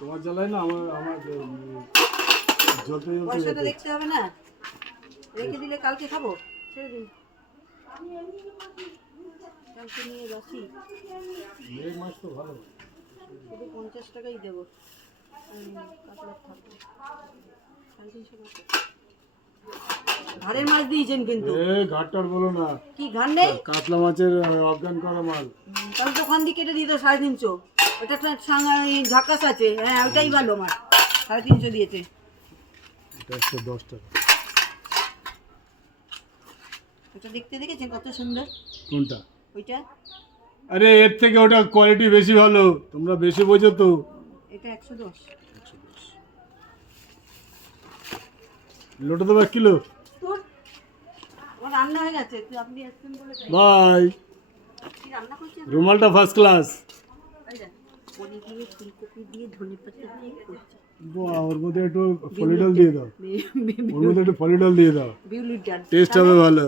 তোমার জ্বালায় না আমার জ্বলতে পয়সাটা দেখতে হবে না, রেখে দিলে কালকে খাবো, ছেড়ে দিন, কালকে নিয়ে বাসি। এই মাছ তো ভালো। শুধু 50 টাকাই দেবো, কাতলা থাকবে 350 টাকা। ঘাড়ের মাছ দিয়েছেন কিন্তু। ঘাটটার বলো না, কি ঘাড় নেই? কাতলা মাছের অফগান করা মাল। তাহলে তো ওখান দিয়ে কেটে দিত 350। ওটা ঝাকাস আছে, হ্যাঁ ওটাই ভালো মাছ, 350 দিয়েছে। এটা 110 টাকা। ওটা দেখতে দেখেছেন কত সুন্দর? কোনটা? ওইটা। আরে এর থেকে ওটা কোয়ালিটি বেশি ভালো, তোমরা বেশি বোঝো তো। এটা 110। লোটা দেবো 1 কিলো। তোর আমার রান্না হয়ে গেছে, তুই আপনি আসছেন বলে তাই। বাই। কি রান্না করছেন? রুমালটা ফার্স্ট ক্লাস। এই দেখ, বড়ি দিয়ে ফুলকপি দিয়ে ধনেপাতা দিয়ে করছি। বাহ, ওর মধ্যে একটু ফলিডল দিয়ে দাও, বিউলির ওর মধ্যে একটু ফলিডল দিয়ে দাও, ডাল। টেস্ট হবে ভালো।